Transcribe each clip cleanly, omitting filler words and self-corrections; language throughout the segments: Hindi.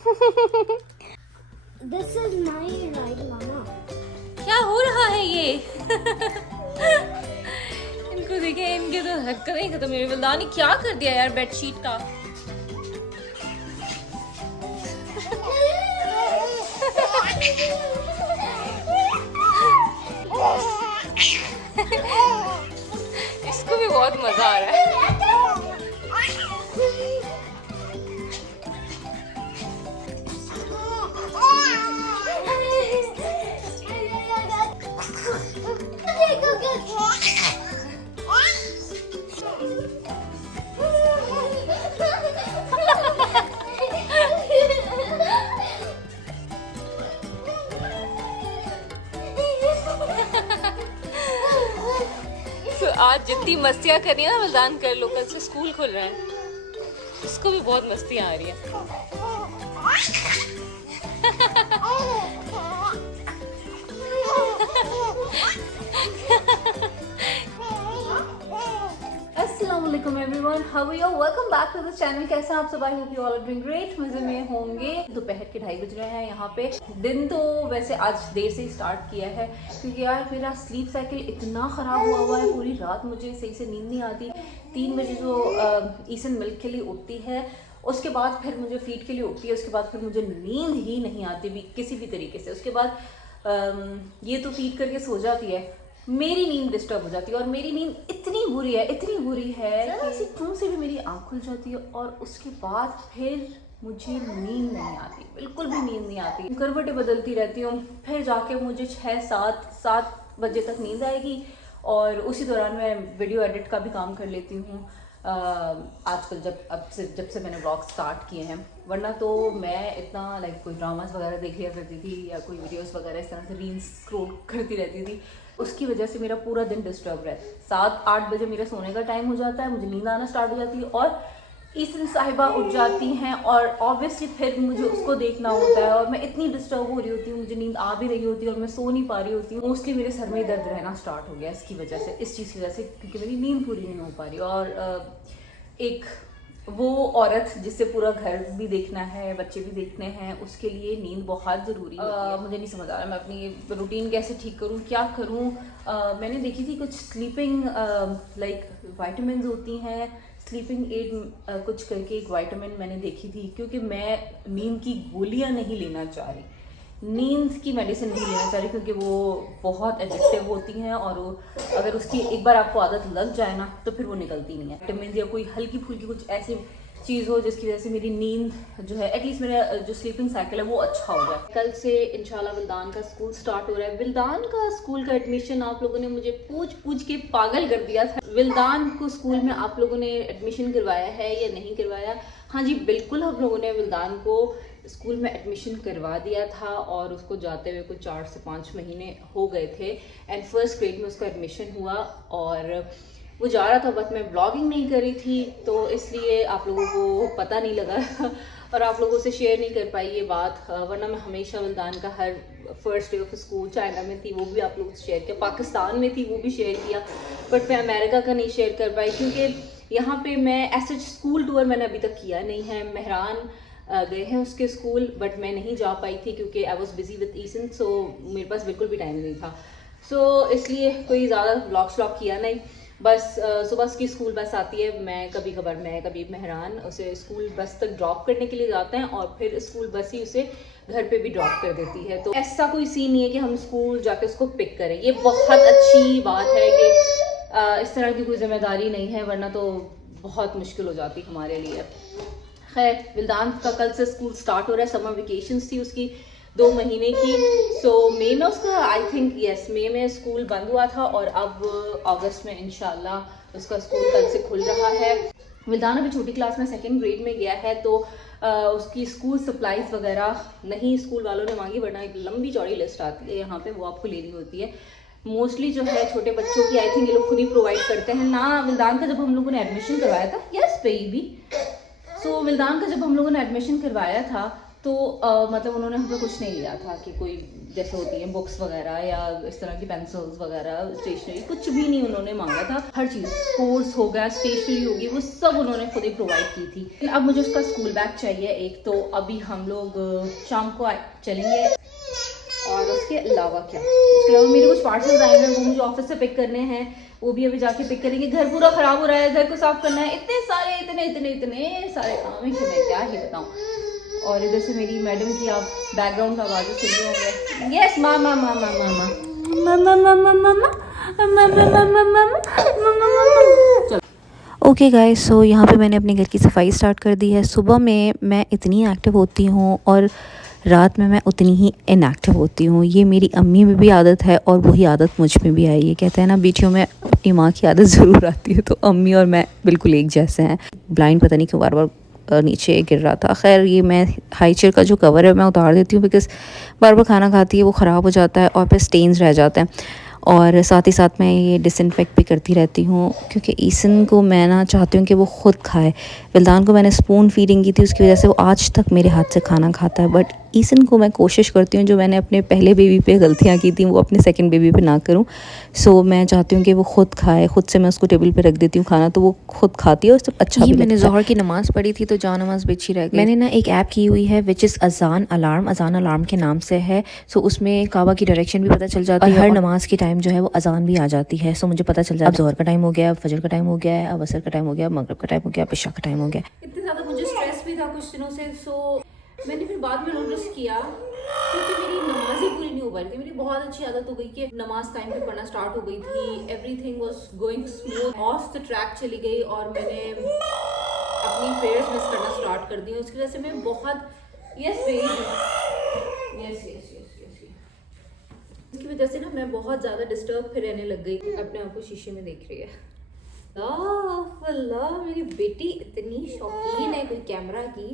This is my ride, Mama. क्या हो रहा है ये? इनको देखे, इनके तो हरकतें ही खत्म। मेरे विल्दान ने क्या कर दिया यार बेडशीट का। इसको भी बहुत मजा आ रहा है। आज जितनी मस्तियाँ करनी है ना विल्दान कर लो, कल से स्कूल खुल रहे हैं। इसको भी बहुत मस्तियाँ आ रही है। अस्सलामुअलैकुम everyone, how are you? Welcome back to the channel. कैसे हैं आप सब? I hope you all are doing great. मजे में होंगे। दोपहर के 2:30 बज रहे हैं यहाँ पे। दिन तो वैसे आज देर से ही स्टार्ट किया है क्योंकि यार मेरा स्लीप साइकिल इतना ख़राब हुआ है। पूरी रात मुझे सही से नींद नहीं आती। 3 बजे जो ईसन मिल्क के लिए उठती है, उसके बाद फिर मुझे फीड के लिए उठती है, उसके बाद फिर मुझे नींद ही नहीं आती भी किसी भी तरीके से। उसके बाद ये तो फीड करके सो जाती है, मेरी नींद डिस्टर्ब हो जाती है। और मेरी नींद इतनी बुरी है कि एकदम से भी मेरी आँख खुल जाती है और उसके बाद फिर मुझे नींद नहीं आती, बिल्कुल भी नींद नहीं आती। करवटें बदलती रहती हूँ, फिर जाके मुझे 6-7 बजे तक नींद आएगी और उसी दौरान मैं वीडियो एडिट का भी काम कर लेती हूँ। आजकल जब से मैंने व्लॉग स्टार्ट किए हैं, वरना तो मैं इतना कोई ड्रामास वगैरह देख लिया करती थी या कोई वीडियोस वगैरह इस तरह से रील्स स्क्रॉल करती रहती थी। उसकी वजह से मेरा पूरा दिन डिस्टर्ब रहता है। 7-8 बजे मेरे सोने का टाइम हो जाता है, मुझे नींद आना स्टार्ट हो जाती है और ईसन साहिबा उठ जाती हैं और ऑब्वियसली फिर मुझे उसको देखना होता है और मैं इतनी डिस्टर्ब हो रही होती हूँ, मुझे नींद आ भी रही होती है और मैं सो नहीं पा रही होती हूँ। मोस्टली मेरे सर में दर्द रहना स्टार्ट हो गया इसकी वजह से, इस चीज़ की वजह से, क्योंकि मेरी नींद पूरी नहीं हो पा रही। और एक वो औरत जिससे पूरा घर भी देखना है, बच्चे भी देखने हैं, उसके लिए नींद बहुत ज़रूरी है। मुझे नहीं समझ आ रहा मैं अपनी रूटीन कैसे ठीक करूँ, क्या करूँ। मैंने देखी थी कुछ स्लीपिंग वाइटामिन होती हैं, स्लीपिंग एड कुछ करके एक वाइटामिन मैंने देखी थी, क्योंकि मैं नींद की गोलियाँ नहीं लेना चाह रही, नींद की मेडिसिन नहीं लेना चाह रही, क्योंकि वो बहुत एडिक्टिव होती हैं और अगर उसकी एक बार आपको आदत लग जाए ना तो फिर वो निकलती नहीं है। विटामिन या कोई हल्की फुल्की कुछ ऐसी चीज़ हो जिसकी वजह से मेरी नींद जो है, एटलीस्ट मेरा जो स्लीपिंग साइकिल है वो अच्छा हो जाए। कल से इंशाल्लाह विल्दान का स्कूल स्टार्ट हो रहा है। विल्दान का स्कूल का एडमिशन आप लोगों ने मुझे पूछ के पागल कर दिया था। विल्दान को स्कूल में आप लोगों ने एडमिशन करवाया है या नहीं करवाया? हाँ जी, बिल्कुल हम लोगों ने विल्दान को स्कूल में एडमिशन करवा दिया था और उसको जाते हुए कुछ 4 से 5 महीने हो गए थे एंड फर्स्ट ग्रेड में उसका एडमिशन हुआ और वो जा रहा था, बट मैं ब्लॉगिंग नहीं कर रही थी तो इसलिए आप लोगों को पता नहीं लगा और आप लोगों से शेयर नहीं कर पाई ये बात। वरना मैं हमेशा विल्दान का हर first day of school, China में थी वो भी आप लोगों से शेयर किया, पाकिस्तान में थी वो भी शेयर किया, बट मैं अमेरिका का नहीं शेयर कर पाई क्योंकि यहाँ पे मैं ऐसे स्कूल टूर मैंने अभी तक किया नहीं है। मेहरान गए हैं उसके स्कूल, बट मैं नहीं जा पाई थी क्योंकि आई वॉज बिजी विद ईसन, सो मेरे पास बिल्कुल भी टाइम नहीं था। सो इसलिए कोई ज़्यादा व्लॉग श्लॉग किया नहीं। बस सुबह उसकी स्कूल बस आती है, मैं कभी मेहरान उसे स्कूल बस तक ड्रॉप करने के लिए जाते हैं और फिर स्कूल बस ही उसे घर पे भी ड्रॉप कर देती है। तो ऐसा कोई सीन नहीं है कि हम स्कूल जाके उसको पिक करें। ये बहुत अच्छी बात है कि इस तरह की कोई जिम्मेदारी नहीं है, वरना तो बहुत मुश्किल हो जाती हमारे लिए। खैर, विल्दान का कल से स्कूल स्टार्ट हो रहा है। समर वेकेशंस थी उसकी 2 महीने की। सो मई में उसका आई थिंक मई में स्कूल बंद हुआ था और अब अगस्त में इंशाल्लाह उसका स्कूल कल से खुल रहा है। विल्दान अभी छोटी क्लास में 2nd ग्रेड में गया है तो उसकी स्कूल सप्लाईज वगैरह नहीं स्कूल वालों ने मांगी, वरना एक लंबी चौड़ी लिस्ट आती है यहाँ पे, वो आपको लेनी होती है। मोस्टली जो है छोटे बच्चों की आई थिंक ये लोग खुद ही प्रोवाइड करते हैं ना। विल्दान का जब हम लोगों ने एडमिशन करवाया था, यस बेबी, सो विल्दान का जब हम लोगों ने एडमिशन करवाया था तो मतलब उन्होंने हमसे कुछ नहीं लिया था कि कोई जैसे होती हैं बुक्स वगैरह या इस तरह की पेंसिल्स वगैरह, स्टेशनरी, कुछ भी नहीं उन्होंने मांगा था। हर चीज़, कोर्स हो गया, स्टेशनरी होगी, वो सब उन्होंने खुद ही प्रोवाइड की थी। अब मुझे उसका स्कूल बैग चाहिए एक, तो अभी हम लोग शाम को चलेंगे। और उसके अलावा क्या, उसके अलावा मेरे कुछ पार्सल्स आए हैं, वो मुझे ऑफिस से पिक करने हैं, वो भी अभी जाके पिक करेंगे। घर पूरा ख़राब हो रहा है, घर को साफ करना है, इतने सारे इतने सारे काम है कि मैं क्या ही बताऊँ। और इधर से मेरी मैडम की आप बैकग्राउंड में आवाज़ें सुन रहे होंगे। यस मामा मामा मामा मामा मामा मामा। ओके गाइस, सो यहाँ पे मैंने अपने घर की सफाई स्टार्ट कर दी है। सुबह में मैं इतनी एक्टिव होती हूँ और रात में मैं उतनी ही इनएक्टिव होती हूँ। ये मेरी अम्मी में भी आदत है और वही आदत मुझ में भी आई है। कहते हैं ना, बेटियों में अपनी माँ की आदत ज़रूर आती है, तो अम्मी और मैं बिल्कुल एक जैसे हैं। ब्लाइंड पता नहीं क्यों बार बार नीचे गिर रहा था। खैर, ये मैं हाई चेयर का जो कवर है मैं उतार देती हूँ, बिकॉज़ बार बार खाना खाती है वो ख़राब हो जाता है और फिर स्टेन्स रह जाते हैं। और साथ ही साथ मैं ये डिसइंफेक्ट भी करती रहती हूँ, क्योंकि ईसन को मैं ना चाहती हूँ कि वो ख़ुद खाए। विल्दान को मैंने स्पून फीडिंग की थी, उसकी वजह से वो आज तक मेरे हाथ से खाना खाता है, बट ईसन को मैं कोशिश करती हूँ जो मैंने अपने पहले बेबी पे गलतियाँ की थी वो अपने सेकंड बेबी पे ना करूँ। सो मैं चाहती हूँ कि वो ख़ुद खाए, ख़ुद से मैं उसको टेबल पे रख देती हूँ खाना, तो वो ख़ुद खाती है और सब अच्छा भी। मैंने ज़ोहर की नमाज़ पढ़ी थी तो जा नमाज़ बिछी रह गई। मैंने ना एक ऐप की हुई है विच इज़ अजान अलार्म के नाम से है। सो उसमें काबा की डायरेक्शन भी पता चल जाती है, हर नमाज के टाइम जो है वो अजान भी आ जाती है। सो मुझे पता चल जाता है अब ज़ोहर का टाइम हो गया, अब फजर का टाइम हो गया है, अब असर का टाइम हो गया, अब मगरिब का टाइम हो गया, अब इशा का टाइम हो गया। इतने ज़्यादा मुझे स्ट्रेस भी था कुछ दिनों से, सो मैंने फिर बाद में नोटिस किया, क्योंकि मेरी नमाज ही पूरी नहीं हो पा रही थी। मेरी बहुत अच्छी आदत हो गई कि नमाज टाइम पे पढ़ना स्टार्ट हो गई थी, everything was going smooth, of the track चली गई और मैंने अपनी प्रेयर्स मिस करना स्टार्ट कर दी। उसकी वजह से मैं बहुत इसकी वजह से ना मैं बहुत ज़्यादा डिस्टर्ब फिर रहने लग गई। अपने आप को शीशे में देख रही है। अल्लाह, मेरी बेटी इतनी शौकीन है कोई कैमरा की।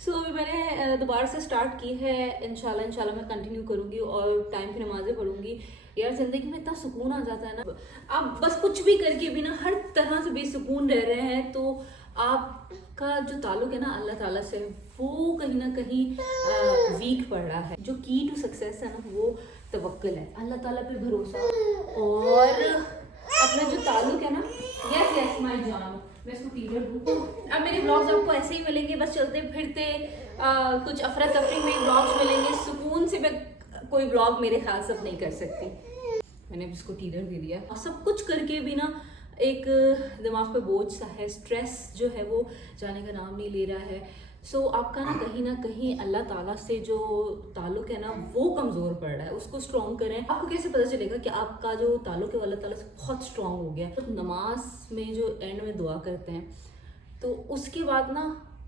सो अभी मैंने दोबारा से स्टार्ट की है। इंशाल्लाह मैं कंटिन्यू करूँगी और टाइम की नमाज़ें पढ़ूंगी। यार ज़िंदगी में इतना सुकून आ जाता है ना, आप बस कुछ भी करके भी ना हर तरह से बेसुकून रह रहे हैं, तो आपका जो ताल्लुक है ना अल्लाह ताला से, वो कहीं ना कहीं वीक पड़ रहा है। जो की टू सक्सेस है ना वो तवक्कुल है, अल्लाह ताला पे भरोसा और अपना जो ताल्लुक है ना। यस माय जान, मैं इसको टीचर दूँ। अब मेरे ब्लॉग्स आपको ऐसे ही मिलेंगे, बस चलते फिरते कुछ अफरा तफरी में ब्लॉग्स मिलेंगे। सुकून से मैं कोई ब्लॉग मेरे ख्याल से नहीं कर सकती। मैंने इसको टीजर दे दिया। सब कुछ करके भी ना एक दिमाग पे बोझ सा है, स्ट्रेस जो है वो जाने का नाम नहीं ले रहा है। सो आपका ना कहीं अल्लाह ताला से जो ताल्लुक है ना वो कमज़ोर पड़ रहा है, उसको स्ट्रॉन्ग करें। आपको कैसे पता चलेगा कि आपका जो ताल्लुक है अल्लाह ताला से बहुत स्ट्रॉन्ग हो गया? तो नमाज में जो एंड में दुआ करते हैं, तो उसके बाद ना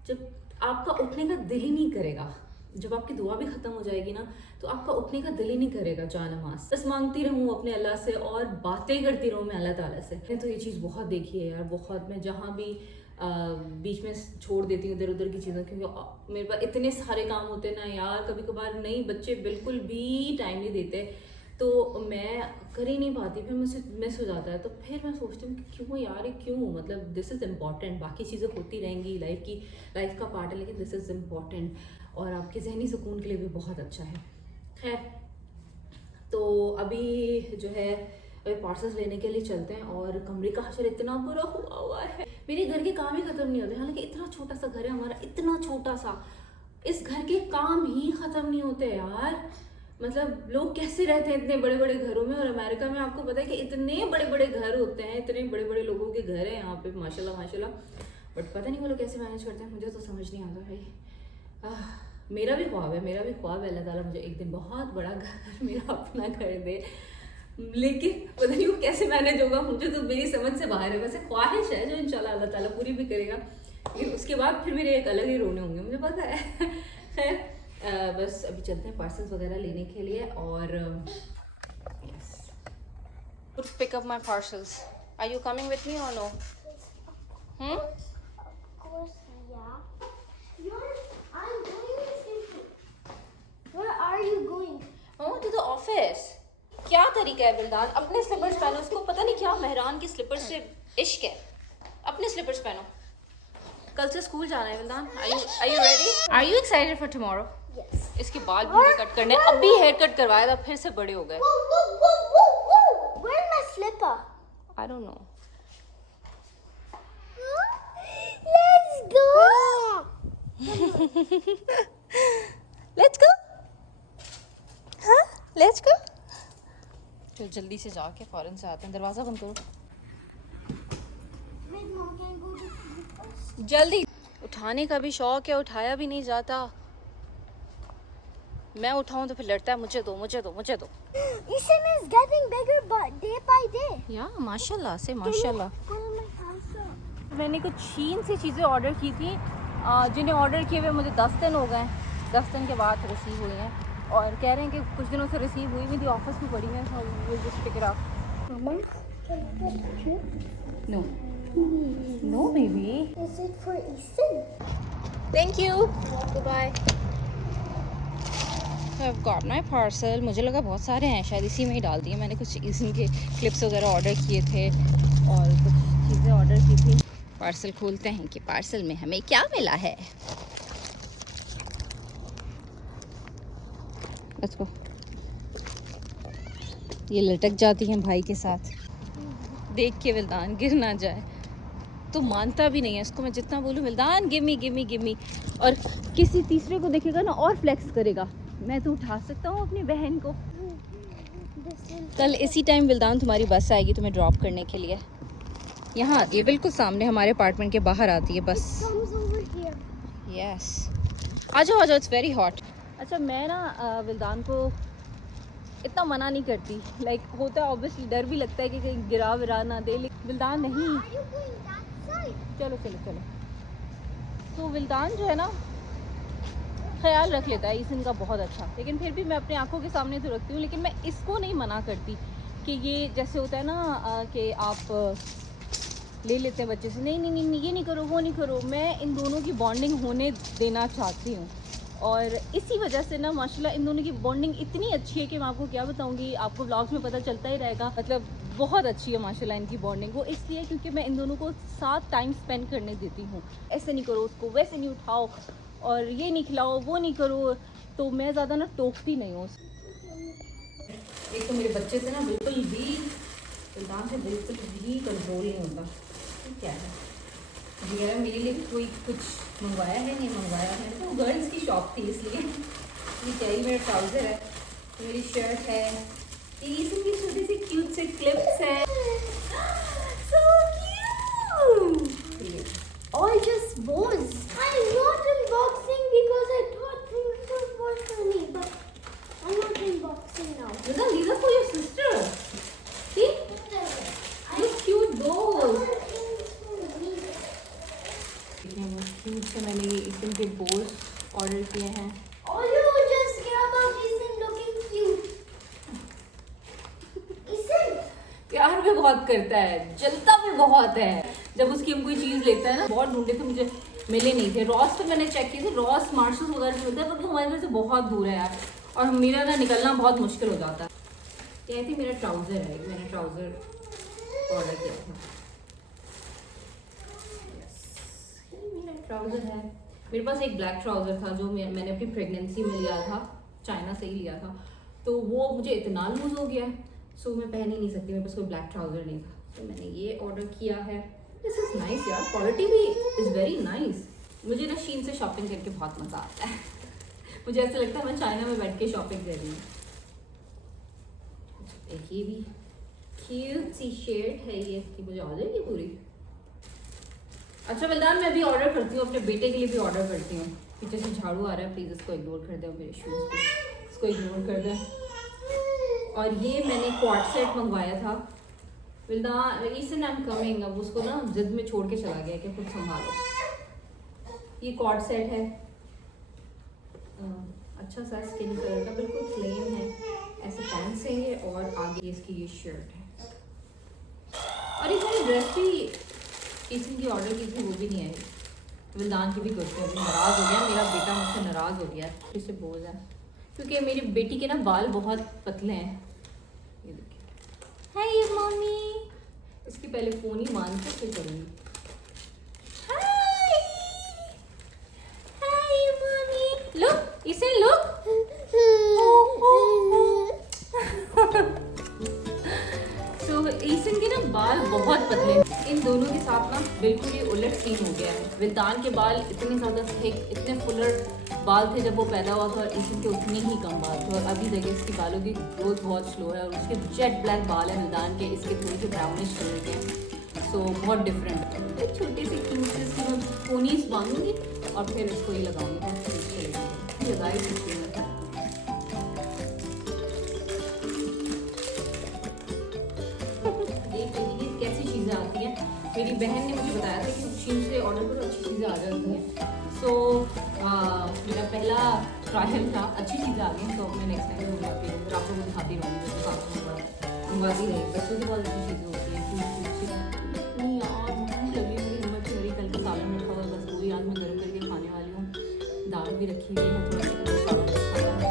जब आपका उठने का दिल ही नहीं करेगा, जब आपकी दुआ भी ख़त्म हो जाएगी ना, तो आपका उठने का दिल ही नहीं करेगा जा नमाज। बस मांगती रहूँ अपने अल्लाह से और बातें करती रहूँ मैं अल्लाह ताला से। मैंने तो ये चीज़ बहुत देखी है यार, बहुत। मैं जहाँ भी बीच में छोड़ देती हूँ इधर उधर की चीज़ें, क्योंकि मेरे पास इतने सारे काम होते हैं ना यार, कभी कभार नहीं, बच्चे बिल्कुल भी टाइम नहीं देते, तो मैं कर ही नहीं पाती, फिर मुझसे मिस हो जाता है। तो फिर मैं सोचती हूँ कि क्यों यार, क्यों, मतलब दिस इज़ इम्पॉर्टेंट। बाकी चीज़ें होती रहेंगी, लाइफ का पार्ट है, लेकिन दिस इज़ इम्पॉर्टेंट और आपके जहनी सुकून के लिए भी बहुत अच्छा है। खैर, तो अभी जो है पार्सल्स लेने के लिए चलते हैं। और कमरे का हशर इतना बुरा हुआ है, मेरे घर के काम ही ख़त्म नहीं होते। हालांकि इतना छोटा सा घर है हमारा, इतना छोटा सा, इस घर के काम ही ख़त्म नहीं होते यार। मतलब लोग कैसे रहते हैं इतने बड़े बड़े घरों में। और अमेरिका में आपको पता है कि इतने बड़े बड़े घर होते हैं, इतने बड़े बड़े लोगों के घर हैं यहाँ पे, माशाल्लाह माशाल्लाह। बट पता नहीं वो लोग कैसे मैनेज करते हैं, मुझे तो समझ नहीं आता भाई। मेरा भी ख्वाब है अल्लाह ताला मुझे एक दिन बहुत बड़ा घर, मेरा अपना घर दे, लेकिन पता नहीं वो कैसे मैनेज होगा, मुझे तो मेरी समझ से बाहर है। वैसे ख्वाहिश है जो इंशाल्लाह अल्लाह ताला पूरी भी करेगा, लेकिन उसके बाद फिर मेरे एक अलग ही रोने होंगे, मुझे पता है। खैर, बस अभी चलते हैं पार्सल्स वगैरह लेने के लिए। और pick up my parcels. Are you coming with me or no? Of course, yeah. I'm going with you. Where are you going? Oh, to the office. क्या तरीका है विल्दान? अपने स्लीपर्स पहनो। इसको पता नहीं क्या मेहरान की स्लीपर्स से इश्क है। अपने स्लीपर्स पहनो। कल से स्कूल जाना है विल्दान। Are you ready? Are you excited for tomorrow? Yes. इसके बाल भी मुझे कट करने। अभी हेयर कट करवाया था, फिर से बड़े हो गए। Where's my slipper? I don't know. Let's go. Let's go. हाँ, let's go. चल जल्दी से जाके फौरन से आते हैं। दरवाजा बंद करो Wait, Mom, can I go to slippers? जल्दी। उठाने का भी शौक है, उठाया भी नहीं जाता। मैं उठाऊं तो फिर लड़ता है, मुझे दो मुझे दो मुझे दो। Ethan is getting bigger but day by day. या माशाल्लाह से माशाल्लाह। Pull my house up. मैंने कुछ शीन से चीज़ें ऑर्डर की थी, जिन्हें ऑर्डर किए हुए मुझे 10 दिन हो गए। 10 दिन के बाद रिसीव हुई हैं और कह रहे हैं कि कुछ दिनों से रिसीव हुई भी थी, ऑफिस में पड़ी हैं, so we'll just pick it up. Mama, can I get a drink? No. No baby. Is it for Ethan? Thank you. Goodbye. I've got my parcel. मुझे लगा बहुत सारे हैं, शायद इसी में ही डाल दिए। मैंने कुछ इनके क्लिप्स वगैरह ऑर्डर किए थे और कुछ चीज़ें ऑर्डर की थी। पार्सल खोलते हैं कि पार्सल में हमें क्या मिला है। Let's go. ये लटक जाती हैं भाई के साथ। देख के विल्दान गिर ना जाए। तो मानता भी नहीं है इसको, मैं जितना बोलूँ विल्दान गिमी गिमी गिमी, और किसी तीसरे को देखेगा ना और फ्लेक्स करेगा। मैं तो उठा सकता हूँ अपनी बहन को। कल इसी टाइम विल्दान तुम्हारी बस आएगी तुम्हें ड्रॉप करने के लिए। यहाँ आती है, बिल्कुल सामने हमारे अपार्टमेंट के बाहर आती है बस। Comes over here. यस, आ जाओ, इट्स वेरी हॉट। अच्छा मैं ना विल्दान को इतना मना नहीं करती, लाइक होता है ऑब्वियसली, डर भी लगता है कि कहीं गिरा विरा ना दे, लेकिन विल्दान नहीं। Are you going that side? चलो चलो चलो। तो विल्दान जो है ना ख्याल रख लेता है ईसन का बहुत अच्छा, लेकिन फिर भी मैं अपनी आंखों के सामने तो रखती हूँ। लेकिन मैं इसको नहीं मना करती कि ये जैसे होता है ना कि आप ले लेते हैं बच्चे से, नहीं नहीं नहीं ये नहीं करो वो नहीं करो। मैं इन दोनों की बॉन्डिंग होने देना चाहती हूँ और इसी वजह से ना माशाल्लाह इन दोनों की बॉन्डिंग इतनी अच्छी है कि मैं आपको क्या बताऊँगी, आपको व्लॉग्स में पता चलता ही रहेगा। मतलब बहुत अच्छी है माशाल्लाह इनकी बॉन्डिंग। वो इसलिए क्योंकि मैं इन दोनों को साथ टाइम स्पेंड करने देती हूँ। ऐसे नहीं करो उसको, वैसे नहीं उठाओ और ये नहीं खिलाओ वो नहीं करो, तो मैं ज़्यादा ना टोकती नहीं हूँ। एक तो मेरे बच्चे से ना बिल्कुल भी विल्दान से बिल्कुल भी कंट्रोल नहीं होता। क्या है जी, मेरे लिए भी कोई कुछ मंगवाया है नहीं मंगवाया है, तो गर्ल्स की शॉप थी इसलिए। ये क्या ही मेरा ट्राउज़र है, मेरी शर्ट है, ये इनकी छोटे से क्यूट से क्लिप्स हैं। So cute! All just bows. I'm not unboxing because I thought things were for me, but I'm not unboxing now. Vidan, these are for your sister. See? Those cute bows. Cute से मैंने ये इतने के बोस ऑर्डर किए हैं। All you just care about isn't looking cute. Isn't? प्यार भी बहुत करता है, जलता भी बहुत है जब उसकी हम कोई चीज़ लेता है ना। बहुत ढूंढे थे, मुझे मिले नहीं थे। रॉस पे मैंने चेक किए थे, रॉस मार्शल्स वगैरह पे मिलता है, पर हमारे घर से बहुत दूर है यार, और मेरा ना निकलना बहुत मुश्किल हो जाता है। ये थी मेरा ट्राउज़र है, मैंने ट्राउज़र ऑर्डर किया था। मेरा ट्राउज़र है, मेरे पास एक ब्लैक ट्राउज़र था जो मैंने अपनी प्रेगनेंसी में लिया था, चाइना से ही लिया था, तो वो मुझे इतना लूज हो गया सो मैं पहन ही नहीं सकती, मेरे पास कोई ब्लैक ट्राउज़र नहीं था, तो मैंने ये ऑर्डर किया है। दिस इज़ नाइस यार, क्वालिटी भी इज़ वेरी नाइस। मुझे ना शीन से शॉपिंग करके बहुत मज़ा आता है। मुझे ऐसा लगता है मैं चाइना में बैठ के शॉपिंग कर रही हूँ। एक ये भी क्यूट सी शर्ट है, ये मुझे आ जाएगी पूरी। अच्छा विल्दान, मैं भी ऑर्डर करती हूँ, अपने बेटे के लिए भी ऑर्डर करती हूँ। पीछे से झाड़ू आ रहा है, प्लीज़ इसको इग्नोर कर दो, मेरे शूज़ को इसको इग्नोर कर दें। और ये मैंने क्वाड सेट मंगवाया था। विल्दान ईसन आई एम कमिंग, अब उसको ना जिद में छोड़ के चला गया कि खुद संभालो। ये क्वाड सेट है, अच्छा सा स्किन कलर का, बिल्कुल प्लेन है, ऐसे पैंट्स है ये, और आगे इसकी ये शर्ट है। और इस मैंने ड्रेस भी ईसन की ऑर्डर की थी, वो भी नहीं आई। विल्दान की भी कुर्ती है, नाराज़ हो गया मेरा बेटा, मुझसे नाराज़ हो गया, फिर से बोझ है क्योंकि मेरी बेटी के ना बाल बहुत पतले हैं, मम्मी। इसकी पहले फोन ही मान के फिर करूंगी। हाय मम्मी, लुक इसे लुक। तो ईसन के ना बाल बहुत पतले हैं। इन दोनों के साथ ना बिल्कुल ही उलट सीन हो गया है। विल्दान के बाल इतने ज़्यादा थिक, इतने फुलर बाल थे जब वो पैदा हुआ था, और ईसन के उतने ही कम बाल थे। और अभी देखिए इसकी बालों की ग्रोथ बहुत स्लो है, और उसके जेट ब्लैक बाल हैं विल्दान के, इसके थोड़े से ब्राउनिश कलर के। सो बहुत डिफरेंट है। छोटे से क्यूट से इसकी मैं पोनीस बांधूंगी और फिर इसको ही लगाऊंगी। बहुत अच्छी लगाई सकती हूँ। आती है। मेरी बहन ने मुझे बताया था कि शीन से ऑर्डर करो, अच्छी चीज़ें आ जाती हैं। सो मेरा पहला ट्रायल था, अच्छी चीज़ें आ गई, तो मैं नेक्स्ट टाइम मंगवाती हूँ। फिर आप लोगों को दिखाती रहूँगी, मंगवाती रही। बच्चों की बहुत अच्छी चीज़ें होती हैं। इतनी यार भूख लगी, मेरी हिम्मत से मेरी कल का सालन रखा हुआ, बस वही आज मैं गर्म करके खाने वाली हूँ। दाल भी रखी हुई है, थोड़ा सा सालन रखा हुआ है,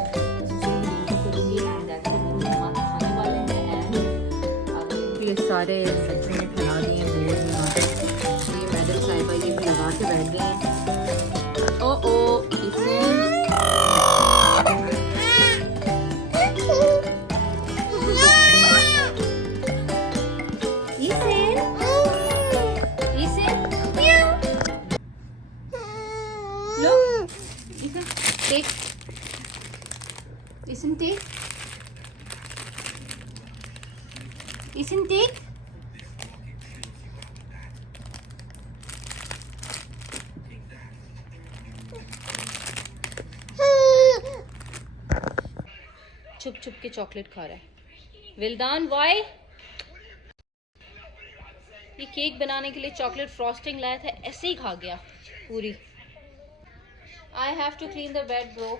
करूँगी। And that's it. हम खाने वाले हैं। एंड ये सारे सब्जी में फैला दिए हैं बोल में। ये मैडम साहिबा ये भी लगा के बैठ गए हैं। ओ इसे look, Ethan, take. Ethan, take. Ethan, take. छुप छुप के चॉकलेट खा रहा है विल्दान। वाई ये केक बनाने के लिए चॉकलेट फ्रॉस्टिंग लाया था, ऐसे ही खा गया पूरी। I have to clean the bed bro.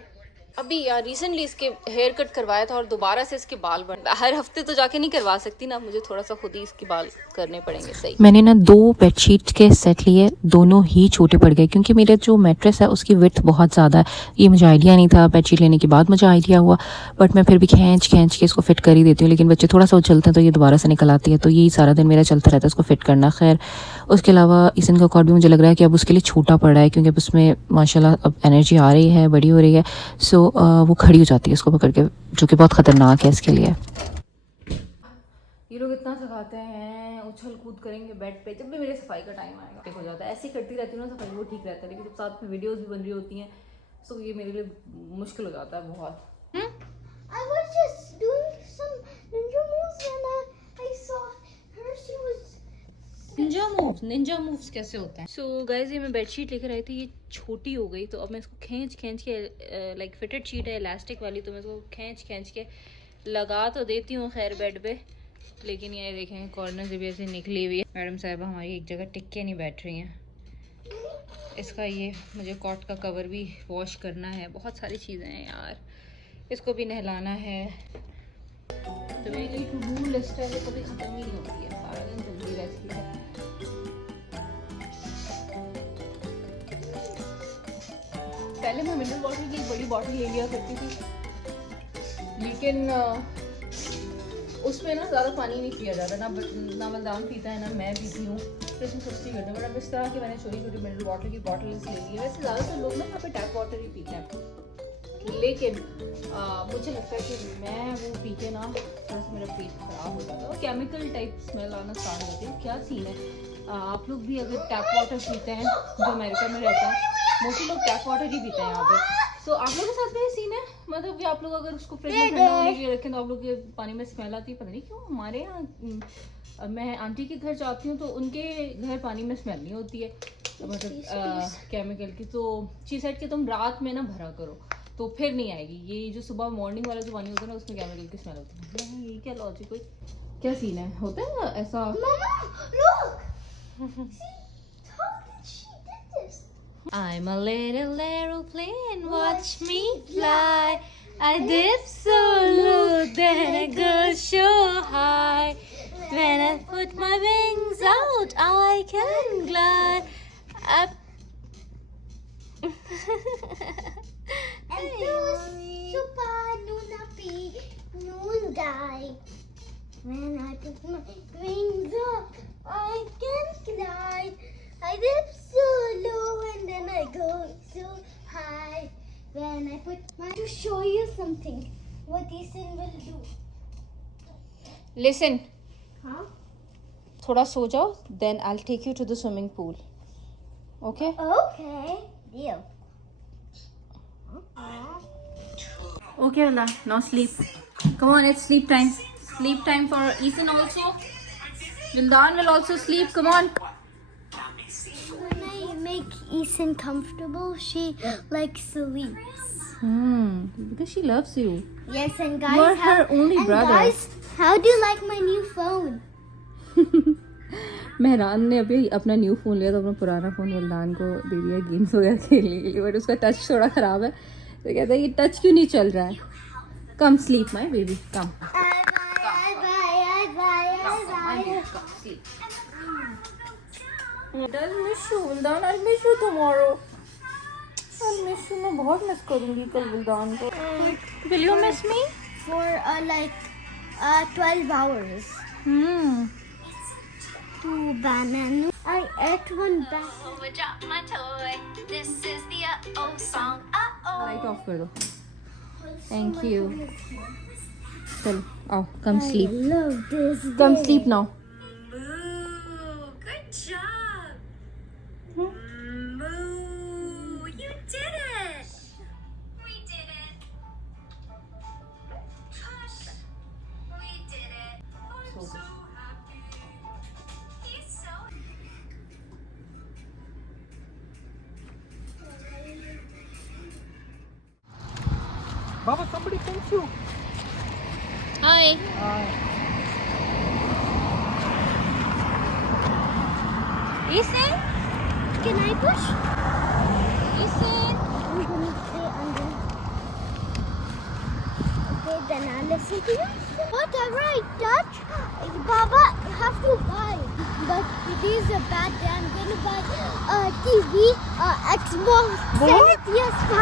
अभी यार रिसेंटली इसके हेयर कट करवाया था और दोबारा से इसके बाल बन, हर हफ्ते तो जाके नहीं करवा सकती ना, मुझे थोड़ा सा खुद ही इसके बाल करने पड़ेंगे। सही मैंने ना 2 बेडशीट के सेट लिए, दोनों ही छोटे पड़ गए क्योंकि मेरा जो मैट्रेस है उसकी विड्थ बहुत ज़्यादा है। ये मुझे आइडिया नहीं था, बेडशीट लेने के बाद मुझे आइडिया हुआ, बट मैं फिर भी खींच के इसको फिट कर ही देती हूँ। लेकिन बच्चे थोड़ा सा उछलते हैं तो ये दोबारा से निकल आती है, तो यही सारा दिन मेरा चलता रहता है इसको फिट करना। खैर उसके अलावा ईसन का कॉर्ड भी मुझे लग रहा है कि अब उसके लिए छोटा पड़ रहा है, क्योंकि अब उसमें माशाल्लाह अब एनर्जी आ रही है, बड़ी हो रही है। सो वो खड़ी हो जाती है उसको पकड़ के, जो कि बहुत ख़तरनाक है इसके लिए। ये लोग इतना सिखाते हैं, उछल कूद करेंगे बेड पे। जब भी मेरे सफाई का टाइम आएगा ठीक हो जाता है। ऐसे ही करती रहती हूँ ना सफाई, वो ठीक रहता है। लेकिन जब साथ में वीडियोस भी बन रही होती हैं तो ये मेरे लिए मुश्किल हो जाता है बहुत। I was just doing some ninja moves and I saw her. She was Ninja moves कैसे होते हैं? सो गाइज ये मैं बेडशीट लेकर आई थी, ये छोटी हो गई, तो अब मैं इसको खींच के लाइक फिटेड शीट है इलास्टिक वाली, तो मैं इसको खींच के लगा तो देती हूँ खैर बेड पे। लेकिन ये देखें कॉर्नर से भी ऐसे निकली हुई है। मैडम साहिबा हमारी एक जगह टिक के नहीं बैठ रही हैं। इसका ये मुझे कॉट का कवर भी वॉश करना है, बहुत सारी चीज़ें हैं यार, इसको भी नहलाना है। तो मेरी टू डू लिस्ट है, वो कभी ख़त्म ही नहीं होती है, सारा दिन चलती रहती है। पहले मैं मिनरल वाटर की एक बड़ी बॉटल ले लिया करती थी, लेकिन उसमें ना ज़्यादा पानी नहीं पिया जाता, ना बलदान पीता है ना मैं पीती हूँ, तो इसमें सस्ती करते हैं। बट अब इस तरह की मैंने छोटी छोटी मिनरल वाटर की बॉटल्स ले ली है। वैसे ज़्यादातर लोग ना यहाँ पे टैप वाटर ही पीते हैं, लेकिन मुझे लगता है कि मैं वो पी के ना थोड़ा सा मेरा पेट ख़राब हो जाता है और केमिकल टाइप स्मेल आना स्टार्ट हो जाती है। क्या सीन है, आप लोग भी अगर टैप वाटर पीते हैं, जो अमेरिका में रहता है मोस्टली लोग टैप वाटर ही पीते हैं यहाँ पे। सो आप लोगों के साथ भी ये सीन है, मतलब कि आप लोग अगर उसको फ्रिज में ठंडा होने के लिए रखें तो आप लोग के पानी में स्मेल आती है? पता नहीं क्यों हमारे यहाँ, मैं आंटी के घर जाती हूँ तो उनके घर पानी में स्मेल नहीं होती है, मतलब केमिकल की। तो शी सेड कि तुम रात में ना भरा करो तो फिर नहीं आएगी। ये जो सुबह मॉर्निंग वाला जो पानी होता है ना उसमें केमिकल की स्मेल होती है। ये क्या लॉजिक, कोई क्या सीन है, होता है ना ऐसा? I'm a little aeroplane, watch me fly. I dip so low, then I go so high. When I put my wings out, I can glide up. and those super Nuna P noon die. When I put my wings up, I can fly. I dip so low and then I go so high. When I put my to show you something, what Ethan will do. Listen, Huh? थोड़ा सो जाओ, then I'll take you to the swimming pool. Okay? Okay. Deal. Okay, Allah. Now sleep. Come on, it's sleep time. Sleep time for Ethan also. Vildan will also sleep. Come on. When I make Ethan comfortable, she like sleeps. Because she loves you. Yes, and guys, You're her only and brother. guys, how do you like my new phone? Mehran ने अभी अपना न्यू फ़ोन लिया तो अपना पुराना फ़ोन विल्दान को दे दिया गेम्स वगैरह खेलने के लिए, बट उसका टच थोड़ा ख़राब है तो कहता है ये टच क्यों नहीं चल रहा है. Come sleep my baby, come Wildan. I miss you tomorrow. I miss you. मैं बहुत मिस करूंगी कल विल्दान को. Will you miss me? For like 12 hours. Two bananas. I ate one banana. Drop my toy. This is the uh-oh song. Uh-oh. Light off कर दो. Thank you. चल आओ, come sleep. Love this. Come sleep now. Moo. Good job. Moo. You did it. We did it. Hush. We did it. I'm so happy. He's so Baba, somebody thanks you. Hi. Ethan? Can I push? Ethan? I'm gonna stay under. Okay, then I'll listen to you. Whatever I touch, Baba have to buy. But it is a bad day. I'm gonna buy a TV, a Xbox, PS5,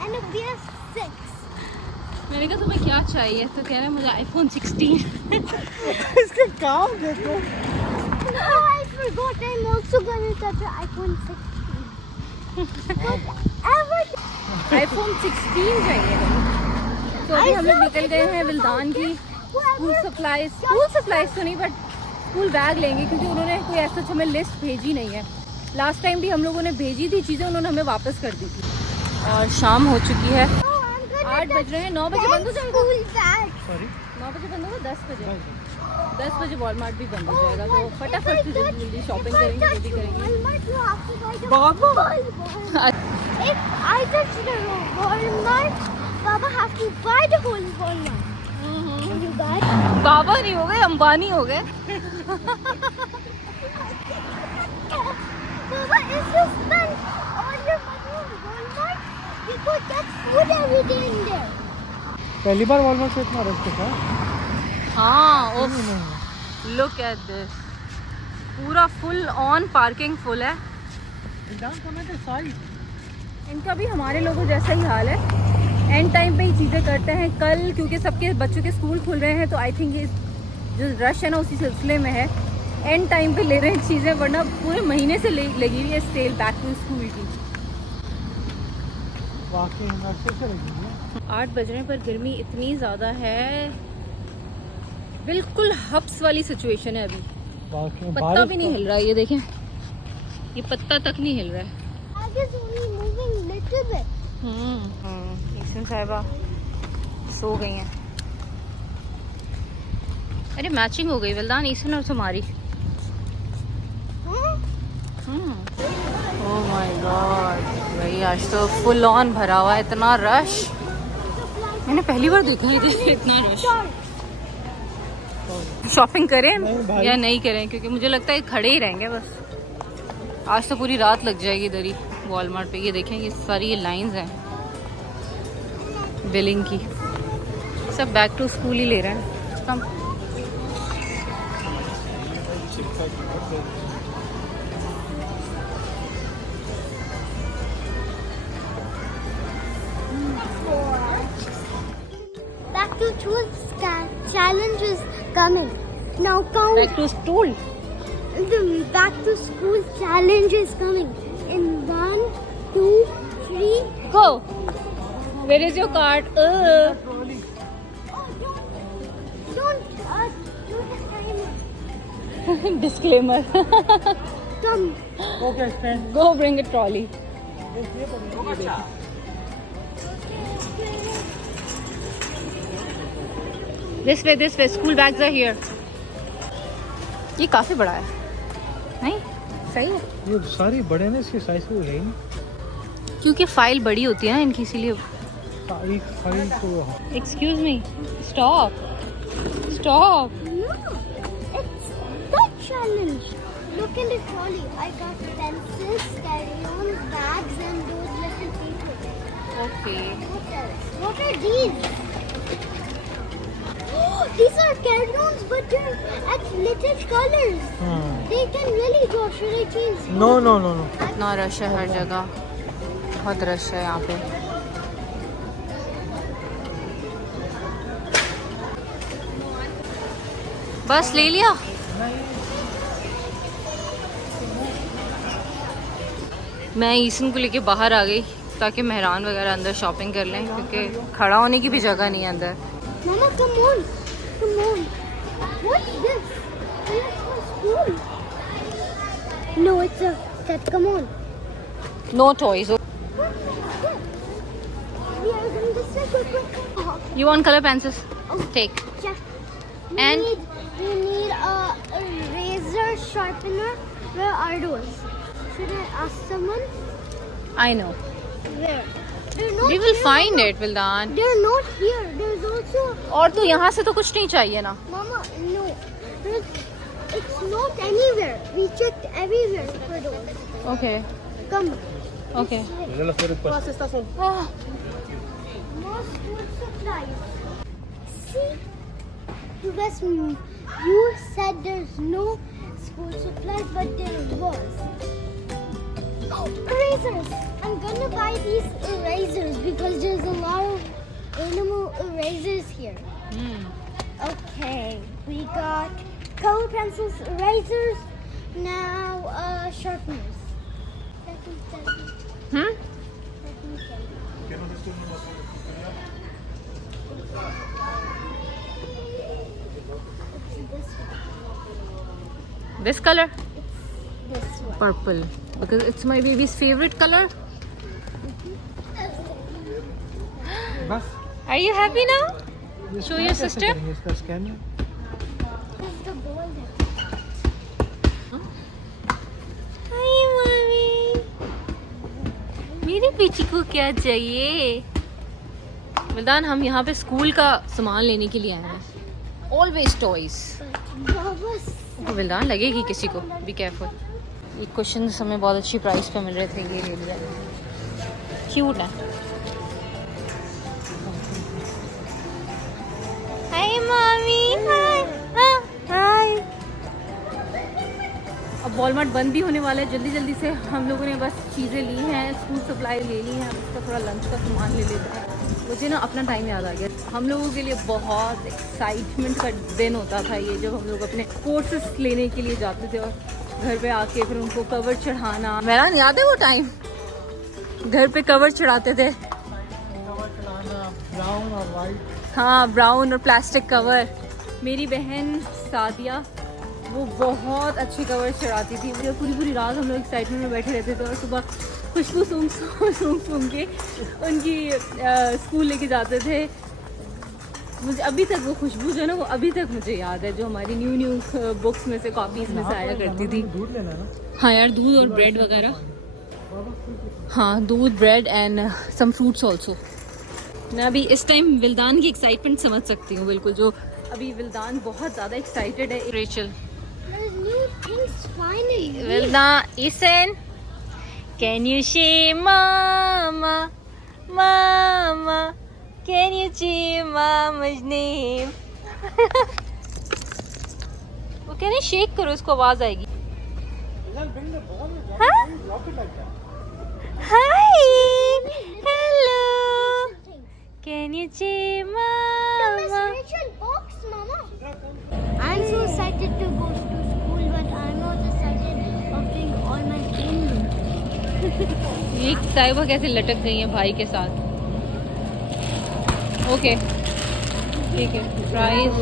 and a PS6. मैंने कहा तुम्हें क्या चाहिए तो कह रहा है मुझे iPhone 16. इसके काम देखो. No, I forgot. I'm also gonna touch an iPhone 16. Whatever. iPhone 16 चाहिए. तो अभी हम लोग निकल गए हैं विल्दान की स्कूल सप्लाईज तो नहीं बट स्कूल बैग लेंगे क्योंकि उन्होंने कोई ऐसा हमें लिस्ट भेजी नहीं है. लास्ट टाइम भी हम लोगों ने भेजी थी चीज़ें, उन्होंने हमें वापस कर दी थी. और शाम हो चुकी है. 8 बज रहे हैं. 9 बजे बंद हो जाएगा. 9 बजे बंद होगा. 10 बजे वॉलमार्ट भी बंद हो जाएगा. तो फटाफट से जल्दी शॉपिंग करेंगे, जो भी करेंगे. Baba. If I touch the Walmart, Baba have to buy the whole Walmart. You buy? बाबा नहीं हो गए, अंबानी हो गए. Baba, if you spend all your money on Walmart, you could get food every day in there. पहली बार वॉलमार्ट पे इतना रश था. हाँ, लुक एट दिस. पूरा फुल ऑन पार्किंग फुल है. इनका भी हमारे लोगों जैसा ही हाल है. एंड टाइम पे ही चीज़ें करते हैं. कल क्योंकि सबके बच्चों के स्कूल खुल रहे हैं तो आई थिंक ये जो रश है ना उसी सिलसिले में है. एंड टाइम पे ले रहे हैं चीज़ें, वरना पूरे महीने से लगी हुई है सेल बैक टू स्कूल की. 8 बजने पर गर्मी इतनी ज़्यादा है, बिल्कुल हब्स वाली सिचुएशन है. अभी पत्ता भी नहीं हिल रहा है. ये देखें, ये पत्ता तक नहीं हिल रहा है. Bag is only moving little bit. ईसन साहिबा सो गई हैं. अरे मैचिंग हो गई विल्दान, ईसन और तुम्हारी. ओह माय गॉड भाई, आज तो फुल ऑन भरा हुआ है. इतना रश मैंने पहली बार देखा है इतना रश. शॉपिंग करें या नहीं करें, क्योंकि मुझे लगता है खड़े ही रहेंगे बस. आज तो पूरी रात लग जाएगी इधर ही वॉलमार्ट पे. ये देखें, ये सारी ये लाइंस हैं बिलिंग की. सब बैक टू स्कूल ही ले रहे हैं. कम Back to school challenge is coming. Now count. Back to school. The back to school challenge is coming. In 1, 2, 3. Go. Where is your card? Oh, don't do the timer. Disclaimer. Come. Okay, stand. Go bring a trolley. This way, this way. School bags are here. ये काफी बड़ा है, नहीं? सही है। ये सारी बड़े ने इसके साइज को है ही नहीं। क्योंकि फाइल बड़ी होती है ना इनकी, इसीलिए। सारी फाइल तो Excuse me. Stop. Stop. No, it's that challenge. Look in the trolley. I got pencils, carry-ons, bags, and those little papers. Okay. What else? What are these? Oh, these are carry-ons, but they're at little colors. They can really go. Should I change? No no no no इतना रश है हर जगह, बहुत रश है यहाँ पे। बस ले लिया। मैं ईसन को लेके बाहर आ गई ताकि मेहरान वगैरह अंदर शॉपिंग कर लें, क्योंकि खड़ा होने की भी जगह नहीं है अंदर। Mama, come on. Come on. What's this? It's for school. No, it's a set. Come on. No toys. We are going to set. You want color pencils? Take. Check. And? We need a razor sharpener. Where are those? Should I ask someone? I know. Where? They're not We will here, find Mama. it, Vildan. They're not here. There's also... और तो यहाँ से तो कुछ नहीं चाहिए ना? Mama, no. It's not anywhere. We checked everywhere for those. Okay. Come. Okay. More school supplies. See? Because you said there's no school supplies, but there was. Oh, erasers! I'm gonna buy these erasers because there's a lot of animal erasers here. Okay, we got color pencils, erasers, now sharpeners. Hmm? This color? This one. Purple. Because it's my baby's favorite color. बस Are you happy now? ये Show scan your कैसे sister. करेंगे? इसका scan There's the ball there. Hi, mommy. मेरी बेटी को क्या चाहिए? विल्दान, हम यहाँ पे स्कूल का सामान लेने के लिए आए हैं। Always toys. Baba, विल्दान लगेगी किसी को, बी केयरफुल। ये क्वेश्चंस हमें बहुत अच्छी प्राइस पे मिल रहे थे, ये ले लिया। क्यूट है। हाय मम्मी। हाय। अब वॉलमार्ट बंद भी होने वाला है, जल्दी जल्दी से हम लोगों ने बस चीज़ें ली हैं, स्कूल सप्लाई ले ली हैं, उसका थोड़ा लंच का सामान ले लेते हैं। मुझे ना अपना टाइम याद आ गया, हम लोगों के लिए बहुत एक्साइटमेंट का दिन होता था ये, जब हम लोग अपने कोर्सेस लेने के लिए जाते थे और घर पे आके फिर उनको कवर चढ़ाना। मेरा याद है वो टाइम, घर पे कवर चढ़ाते थे। ब्राउन और वाइट। हाँ, ब्राउन और प्लास्टिक कवर। मेरी बहन सादिया वो बहुत अच्छे कवर चढ़ाती थी। मुझे पूरी रात हम लोग एक्साइटमेंट में बैठे रहते थे और सुबह खुशबू सूंघ के उनकी स्कूल लेके जाते थे। मुझे अभी तक वो खुशबू जो है ना, वो अभी तक मुझे याद है, जो हमारी न्यू बुक्स में से, कॉपीज में से आया करती थी। दूध लेना है ना? हाँ यार, दूध और ब्रेड वगैरह। हाँ, दूध, bread and some fruits also. मैं अभी इस टाइम विल्दान की एक्साइटमेंट समझ सकती हूँ बिल्कुल, जो अभी विल्दान बहुत ज़्यादा एक्साइटेड है। Rachel, there's new things finally. Wildan, Ethan, can you say mama, mama, can you से मामा's name? वो कह रहे शेक करो, इसको आवाज़ आएगी। Hi, hello. Can you see Thomas mama? Rachel box, Mama. I'm so excited goes to school, but I'm not excited of doing all my homework. ये साहिबा कैसे लटक गई है भाई के साथ। ओके ठीक है, प्राइस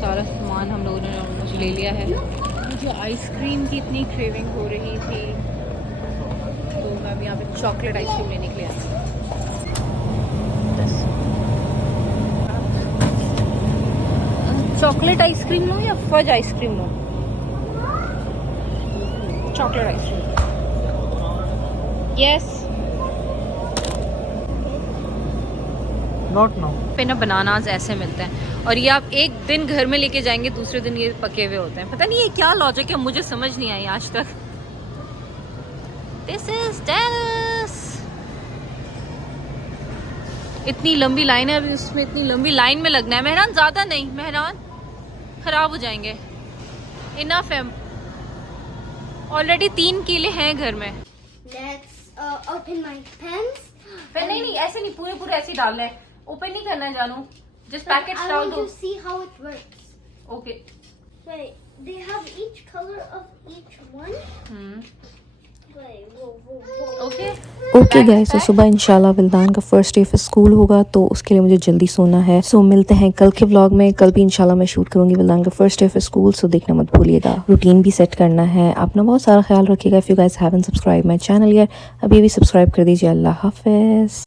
सारा सामान हम लोगों ने ऑलमोस्ट ले लिया है। मुझे आइसक्रीम की इतनी क्रेविंग हो रही थी तो मैं अभी यहाँ पे चॉकलेट आइसक्रीम लेने के लिए आई। चॉकलेट आइसक्रीम लो या फज आइसक्रीम लो? Chocolate ice cream. Yes. Not now. पे ना बनानाज ऐसे मिलते हैं और ये आप एक दिन घर में लेके जाएंगे, दूसरे दिन ये पके हुए होते हैं। पता नहीं ये क्या लॉजिक है, मुझे समझ नहीं आई आज तक। This is Dallas. इतनी लंबी लाइन है, अभी उसमें इतनी लंबी लाइन में लगना है। मेहरान ज्यादा नहीं, मेहरान खराब हो जाएंगे। इनफ है, ऑलरेडी 3 केले हैं घर में। Let's open my pens. नहीं नहीं ऐसे नहीं, पूरे पूरे ऐसे ही डालना है, ओपन नहीं करना है जानू, जस्ट पैकेट I डाल want दो। to see how it works. Okay. Wait, they have each color of each one? Wait, whoa. Okay okay guys, तो सुबह इंशाल्लाह विल्दान का फर्स्ट डे ऑफ स्कूल होगा तो उसके लिए मुझे जल्दी सोना है। सो मिलते हैं कल के व्लॉग में। कल भी इंशाल्लाह मैं शूट करूंगी विल्दान का फर्स्ट डे ऑफ स्कूल, सो देखना मत भूलिएगा। रूटीन भी सेट करना है, अपना बहुत सारा ख्याल रखिएगा। If you guys haven't subscribe my channel यार, अभी भी सब्सक्राइब कर दीजिए। अल्लाह हाफिज।